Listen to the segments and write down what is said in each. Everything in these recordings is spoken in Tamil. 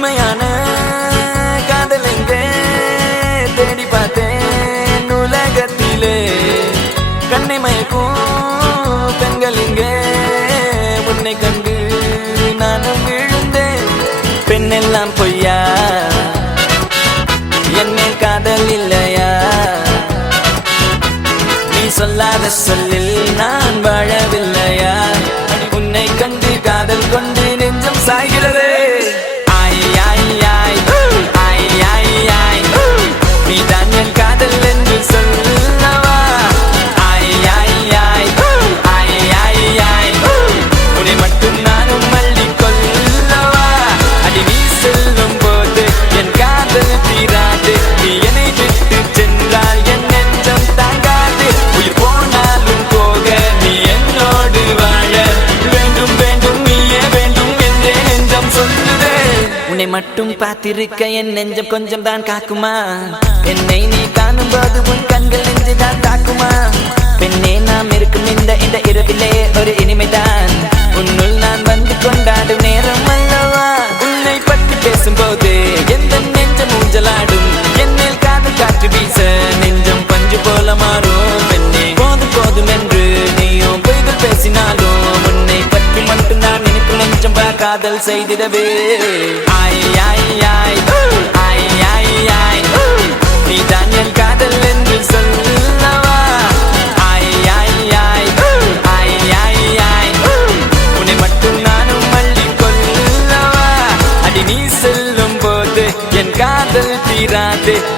உண்மையான பார்த்திருக்க என் நெஞ்சம் கொஞ்சம் தான் காக்குமா? என்னை நீ காணும் போது உன் கண்கள் நெஞ்சு தான் தாக்குமா? பெண்ணே நாம் இருக்கும் இந்த இந்த இரவிலே ஒரு இனிமைதான். உன்னுள் நான் வந்து கொண்டாடும் நேரம் அல்லவா? உன்னை பற்றி பேசும்போது எந்த நெஞ்சம் ஊஞ்சலாடும்? என்னில் காதல் காற்று வீச நெஞ்சம் பஞ்சு போல மாறும். பெண்ணே போதும் போதும் என்று நீயும் பொய்கள் பேசினாலும் உன்னை பற்றி மட்டும் நான் எனக்கு நெஞ்சம் காதல் செய்திடவே.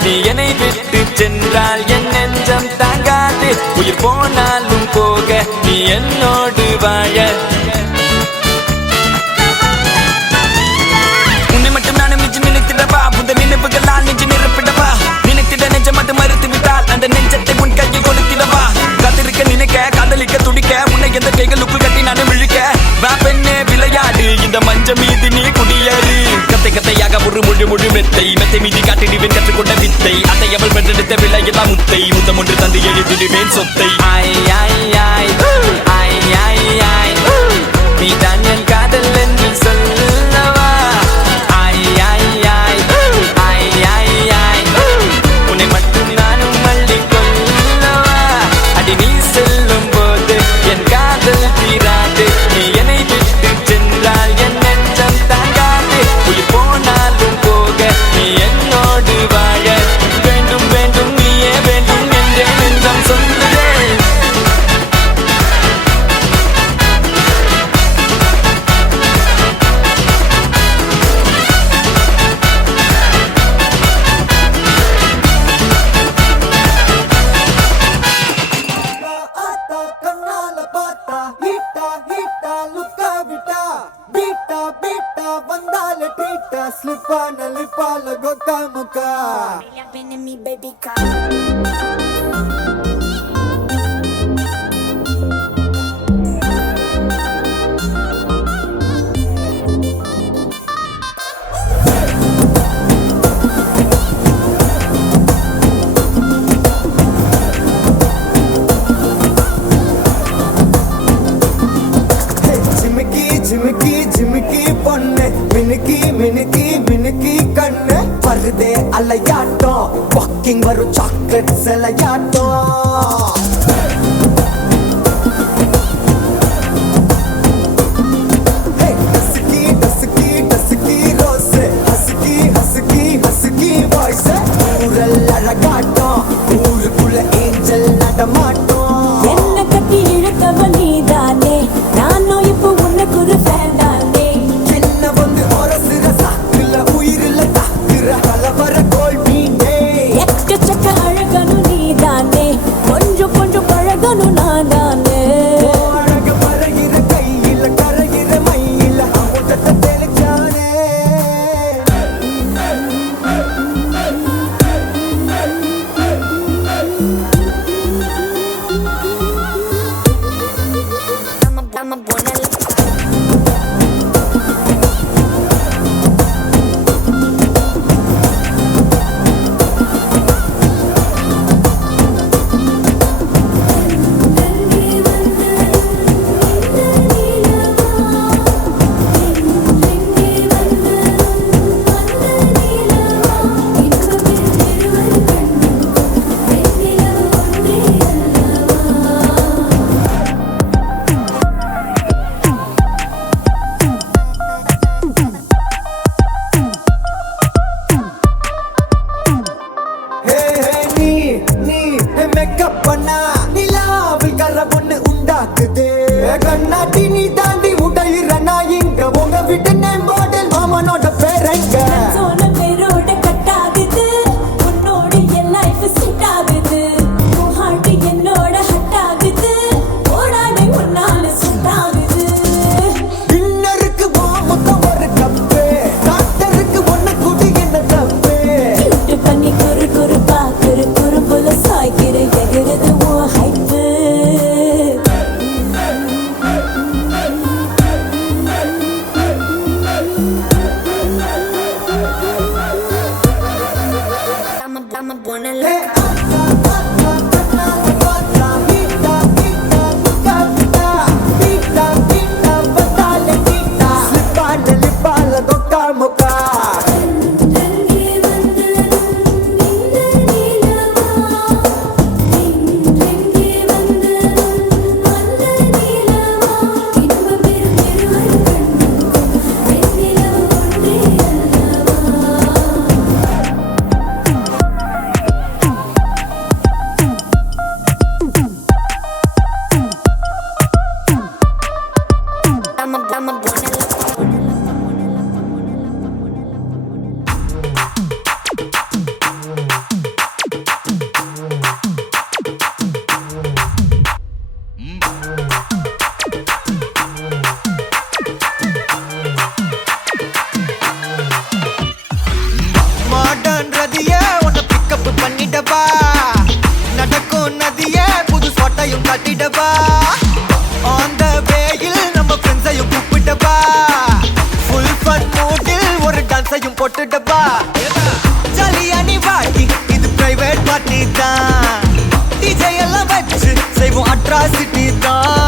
ஒருத்தி என்னை விட்டு சென்றால் என் நெஞ்சம் தாங்காது. உயிர் போனாலும் போக நீ என்னோடு வாழ. உன்னை மட்டும் நான் மிஞ்சு நினைத்திடவா? புந்த நினைப்புகளால் நெஞ்சு நிரப்பிடவா? நினைத்திட நெஞ்சம் மட்டும் மறுத்து விட்டால் அந்த நெஞ்சத்தை உன் கையில் கொடுத்திடவா காத்திருக்க நினைக்க காதலிக்க துடிக்க உன்னை எந்த கைகளுக்கு slipa, nalipa, lagot ka mukha Lapin in me, baby, ka Jimmy ஜிமிக்கி பொண்ணு மினுக்கி மினுக்கி மினுக்கி கண்ணு. வருதே அலையாட்டம். வாக்கிங் வரும் சாக்லேட் செலையாட்டம். తిని மாட்டிட்டப்பா அந்த வேயில் நம்ம ஃப்ரெண்ட்ஸையும் கூப்பிட்டப்பா ஃபுல் ஃபன் மூட்டில் ஒரு டான்ஸையும் போட்டுட்டப்பா ஜாலியா நீ பாட்டி இது பிரைவேட் பார்ட்டி தான். டிஜே எல்லாம் வச்சு செய்வோம் அட்ராசிட்டி தான்.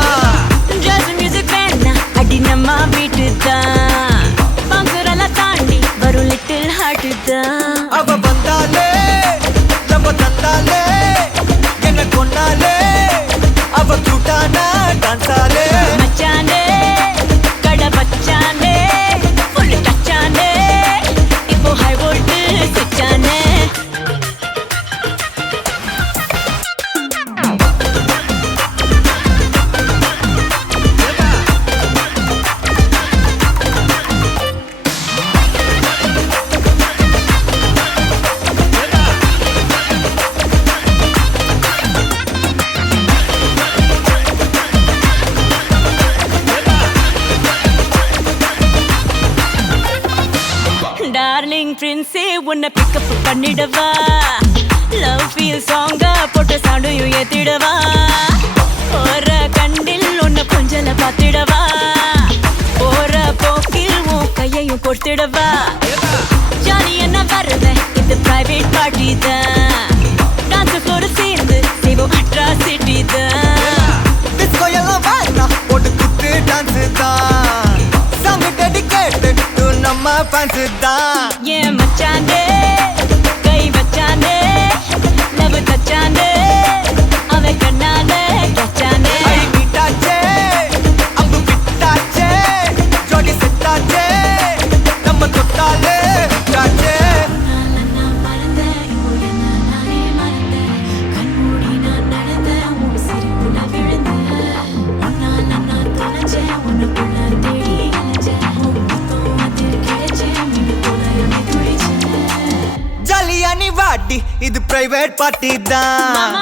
என் ஃப்ரெண்ட்ஸே உன்னை பிக்கப் பண்ணிடவா? லவ் ஃபீல் சாங்கா போட்ட சாண்டையும் ஏத்திடவா? போற கண்டில் உன்னை கொஞ்சல பார்த்திடவா? போற போக்கில் உன் கையையும் கொடுத்திடவா? ஜாலி என்ன வருவேன் இது பிரைவேட் பார்ட்டி தான். டான்ஸ் ஃப்ளோர் சேர்ந்து செய்வோம் அட்ராசிட்டி தான். எல்லாம் பசுதான் ஏன் மச்சாண்டே இது பிரைவேட் பார்ட்டி தான்.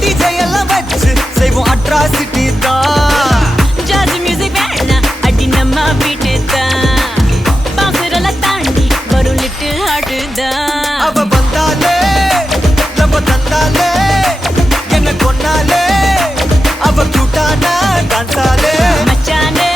டிஜே எல்லாம் வச்சு செய்வோம் அட்ராசிட்டி தான். ஜாஸ் மியூசிக் வேண்டாம் அடி நம்ம வீட்டு தான் பாசுரல தாண்டி வரும் லிட்டு ஹாட்டு தான் அவ வந்தாலே நம்ம தந்தாலே என்ன கொன்னாலே அவ கூட்டானா தான்சாலே மச்சானே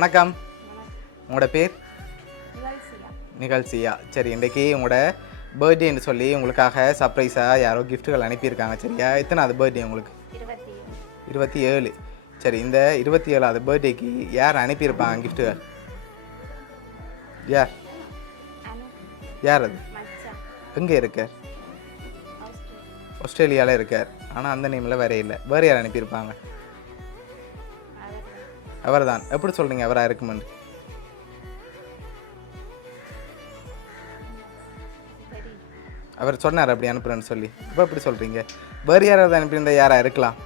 வணக்கம். உங்களோட பேர்? நிகழ்ச்சியா. சரி இன்றைக்கி உங்களோட பர்த்டேன்னு சொல்லி உங்களுக்காக சர்ப்ரைஸாக யாரோ கிஃப்ட்டுகள் அனுப்பியிருக்காங்க. சரியா? எத்தனை அது பர்த்டே உங்களுக்கு? இருபத்தி ஏழு. சரி இந்த இருபத்தி ஏழாவது பர்த்டேக்கு யார் அனுப்பியிருப்பாங்க கிஃப்ட்டுகள் யார்? யார் அது? எங்கே இருக்கார்? ஆஸ்திரேலியாவில் இருக்கார். ஆனால் அந்த நேமில் வேறே இல்லை. வேறு யார் அனுப்பியிருப்பாங்க? அவர் தான் எப்படி சொல்கிறீங்க அவராக இருக்குமென்று? அவர் சொன்னார் அப்படி அனுப்புகிறேன்னு சொல்லி. இப்போ எப்படி சொல்கிறீங்க வேறு யாராவது அனுப்பியிருந்தா யாராக இருக்கலாம்?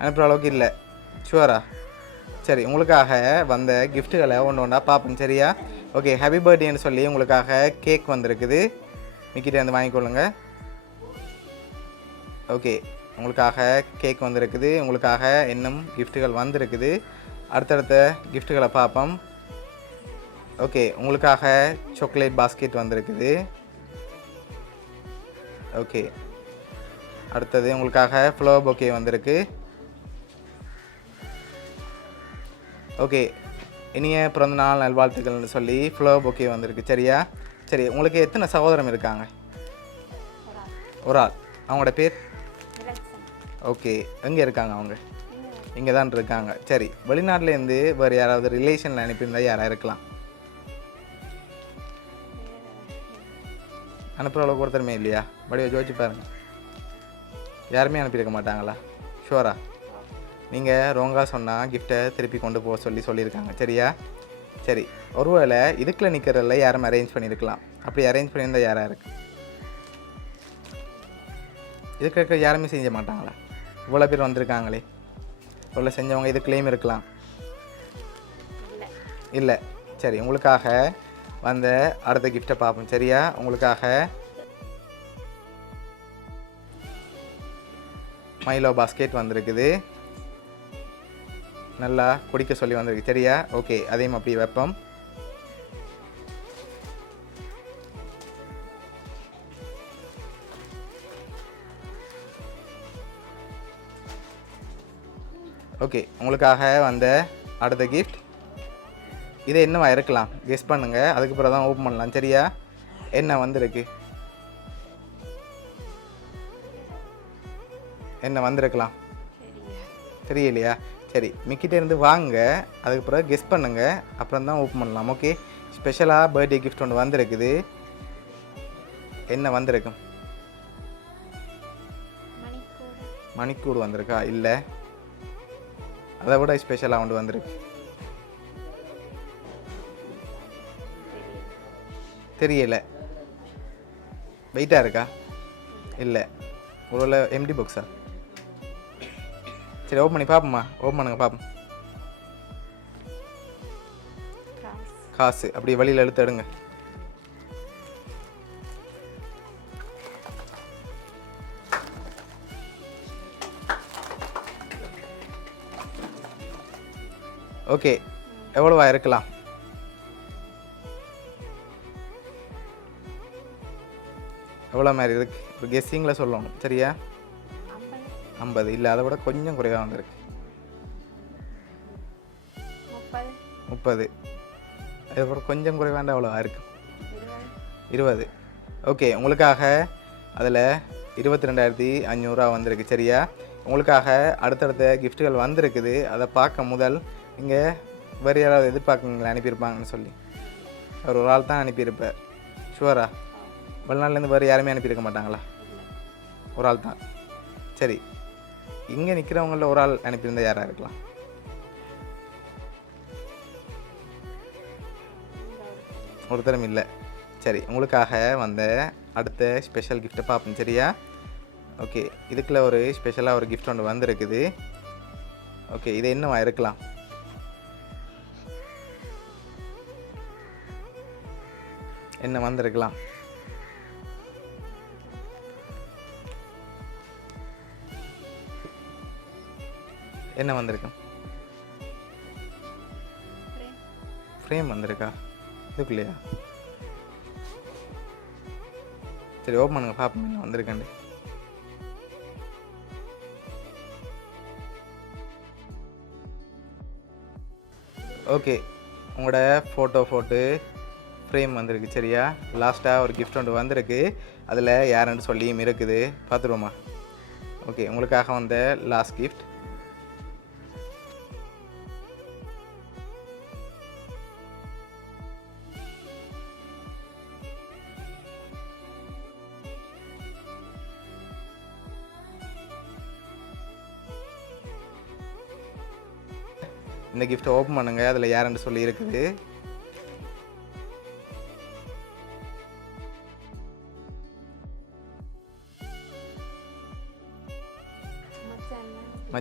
அனுப்புகிற அளவுக்கு இல்லை. ஷுவரா சரி உங்களுக்காக வந்த கிஃப்ட்டுகளை ஒன்று ஒன்றா பார்ப்போம் சரியா? ஓகே ஹாப்பி பர்த்டேன்னு சொல்லி உங்களுக்காக கேக் வந்திருக்குது. மிக்கிட்டே வந்து வாங்கிக்கொள்ளுங்க. ஓகே உங்களுக்காக கேக் வந்திருக்குது. உங்களுக்காக இன்னும் கிஃப்ட்டுகள் வந்திருக்குது. அடுத்தடுத்த கிஃப்ட்டுகளை பார்ப்போம். ஓகே உங்களுக்காக சாக்லேட் பாஸ்கெட் வந்திருக்குது. ஓகே அடுத்தது உங்களுக்காக ஃப்ளவர் பொக்கே வந்திருக்கு. ஓகே இனிய பிறந்தநாள் நல்வாழ்த்துக்கள்னு சொல்லி ஃப்ளவர் பொக்கே வந்திருக்கு. சரியா? சரி உங்களுக்கு எத்தனை சகோதரம் இருக்காங்க? ஒரு ஆள். அவங்களோட பேர்? ஓகே எங்கே இருக்காங்க அவங்க? இங்கே தான் இருக்காங்க. சரி வெளிநாட்டிலேருந்து வேறு யாராவது ரிலேஷனில் அனுப்பியிருந்தா யாராக இருக்கலாம்? அனுப்புகிற அளவுக்கு ஒருத்தருமே இல்லையா? வடிவ ஜோதிச்சு பாருங்கள் யாருமே அனுப்பியிருக்க மாட்டாங்களா? ஷோரா நீங்கள் ரோங்கா சொன்னால் கிஃப்ட்டை திருப்பி கொண்டு போக சொல்லி சொல்லியிருக்காங்க. சரியா? சரி ஒருவேளை இதுக்குள்ள நிற்கிறதில்ல யாரும் அரேஞ்ச் பண்ணியிருக்கலாம். அப்படி அரேஞ்ச் பண்ணியிருந்தா யாராக இருக்கு? இதுக்கு யாருமே செஞ்ச மாட்டாங்களா? இவ்வளோ பேர் வந்திருக்காங்களே. இவ்வளோ செஞ்சவங்க இதுக்குள்ளேயும் இருக்கலாம். இல்லை. சரி உங்களுக்காக வந்த அடுத்த கிஃப்ட்டை பார்ப்போம். சரியா? உங்களுக்காக மைலோ பாஸ்கெட் வந்திருக்குது. நல்லா குடிக்க சொல்லி வந்திருக்கு. சரியா? ஓகே அதையும் அப்படி வைப்போம். ஓகே உங்களுக்காக வந்த அடுத்த கிஃப்ட் இது என்னவா இருக்கலாம் கெஸ் பண்ணுங்க. அதுக்கு பிறகு தான் ஓப்பன் பண்ணலாம். சரியா? என்ன வந்திருக்கு? என்ன வந்திருக்கலாம்? தெரியலையா? சரி மிக்கிட்ட இருந்து வாங்க. அதுக்கு பிறகு கெஸ் பண்ணுங்க. அப்புறம் தான் ஓப்பன் பண்ணலாம். ஓகே ஸ்பெஷலாக பர்த்டே கிஃப்ட் ஒன்று வந்திருக்குது. என்ன வந்திருக்கும்? மணிக்கூடு வந்திருக்கா? இல்லை. அதை விட ஸ்பெஷலாக ஒன்று வந்திருக்கு. தெரியல. வெயிட்டாக இருக்கா? இல்லை. ஒருவேளை எம்டி பாக்ஸா சரி ஓப்பன் பண்ணி பார்ப்போம்மா. ஓப்பன் பண்ணுங்க பார்ப்போம். காசு. அப்படி வழியில் எடுத்து எடுங்க. ஓகே எவ்வளோவா இருக்கலாம்? எவ்வளோ மாதிரி இருக்கு? ஒரு கெஸ்ஸிங்கில் சொல்லணும் சரியா? ஐம்பது. இல்லை அதை விட கொஞ்சம் குறைவாக வந்திருக்கு. முப்பது. அதுக்கப்புறம் கொஞ்சம் குறைவாண்டா அவ்வளோவா இருக்கு? இருபது. ஓகே உங்களுக்காக அதில் இருபத்தி ரெண்டாயிரத்தி அஞ்சூறுரூவா வந்திருக்கு சரியா? உங்களுக்காக அடுத்தடுத்த கிஃப்ட்டுகள் வந்திருக்குது. அதை பார்க்க முதல் இங்கே வேறு யாராவது எதிர்பார்க்குங்களா அனுப்பியிருப்பாங்கன்னு சொல்லி. அவர் ஒரு ஆள் தான் அனுப்பியிருப்பார் ஷுவரா? வெளிநாட்டிலேருந்து வேறு யாருமே அனுப்பியிருக்க மாட்டாங்களா? ஒரு ஆள் தான். சரி. இங்கே நிற்கிறவங்களில் ஒரு ஆள் அனுப்பியிருந்தால் யாராக இருக்கலாம்? ஒருத்தரும் இல்லை. சரி உங்களுக்காக வந்த அடுத்த ஸ்பெஷல் கிஃப்ட்டை பார்ப்போம். சரியா? ஓகே இதுக்குள்ள ஒரு ஸ்பெஷலாக ஒரு கிஃப்ட் ஒன்று வந்திருக்குது. ஓகே இது என்னவா இருக்கலாம்? என்ன வந்திருக்கலாம்? என்ன வந்திருக்கும்? ஃப்ரேம் வந்திருக்கா? இதுக்குள்ளையா? சரி ஓப்பன் பண்ணுங்க பார்ப்போம் என்ன வந்திருக்கேன் ஓகே உங்களோட ஃபோட்டோ போட்டு ஃப்ரேம் வந்திருக்கு சரியா? லாஸ்ட்டாக ஒரு கிஃப்ட் ஒன்று வந்திருக்கு. அதில் யாருன்னு சொல்லியும் இருக்குது. பார்த்துருவோமா? ஓகே உங்களுக்காக வந்த லாஸ்ட் கிஃப்ட் இந்த கிஃப்ட்டை ஓப்பன் பண்ணுங்கள் அதில் யாருன்னு சொல்லி இருக்குது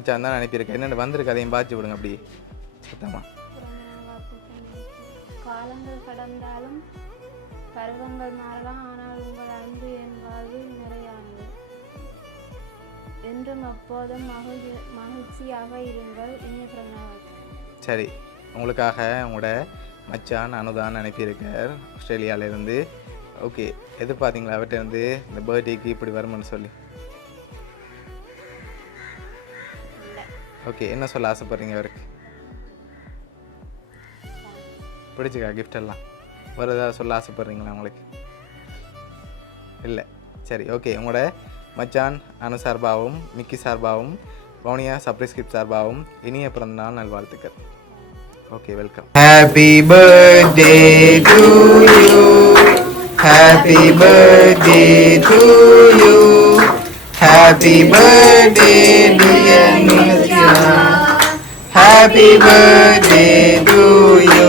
தான் அனுப்பியிருக்கேன் என்னென்ன வந்திருக்கு அதையும் பார்த்து விடுங்க அப்படி. சுத்தமா. காலங்கள் கடந்தாலும் பருவங்கள் மாறலாம் ஆனால் உங்கள் அன்பு என் வாழ்வில் நிறையானது. என்றும் அப்போதும் மகிழ்ச்சி மகிழ்ச்சியாக இருங்கள் இனிய பிரணாவத் சரி. உங்களுக்காக உங்களோட மச்சான் அனுதான் அனுப்பியிருக்கார் ஆஸ்திரேலியாவிலேருந்து. ஓகே. எதிர்பார்த்தீங்களா? அவர்கிட்ட இருந்து இந்த பர்த்டேக்கு இப்படி வருமான்னு சொல்லி. ஓகே என்ன சொல்ல ஆசைப்படுறீங்க அவருக்கு பிடிச்சிக்கா கிஃப்ட் எல்லாம்? வேறு ஏதாவது சொல்ல ஆசைப்படுறீங்களா உங்களுக்கு? இல்லை. சரி ஓகே. உங்களோட மச்சான் அனு சார்பாகவும் மிக்கி சார்பாகவும் வவுனியா சப்ரிஸ்கிரிப்ட் சார்பாகவும் இனிய பிறந்தநாள் நல்வாழ்த்துக்கள். Okay welcome happy birthday to you happy birthday to you Happy birthday, dear Nitya. Happy birthday to you.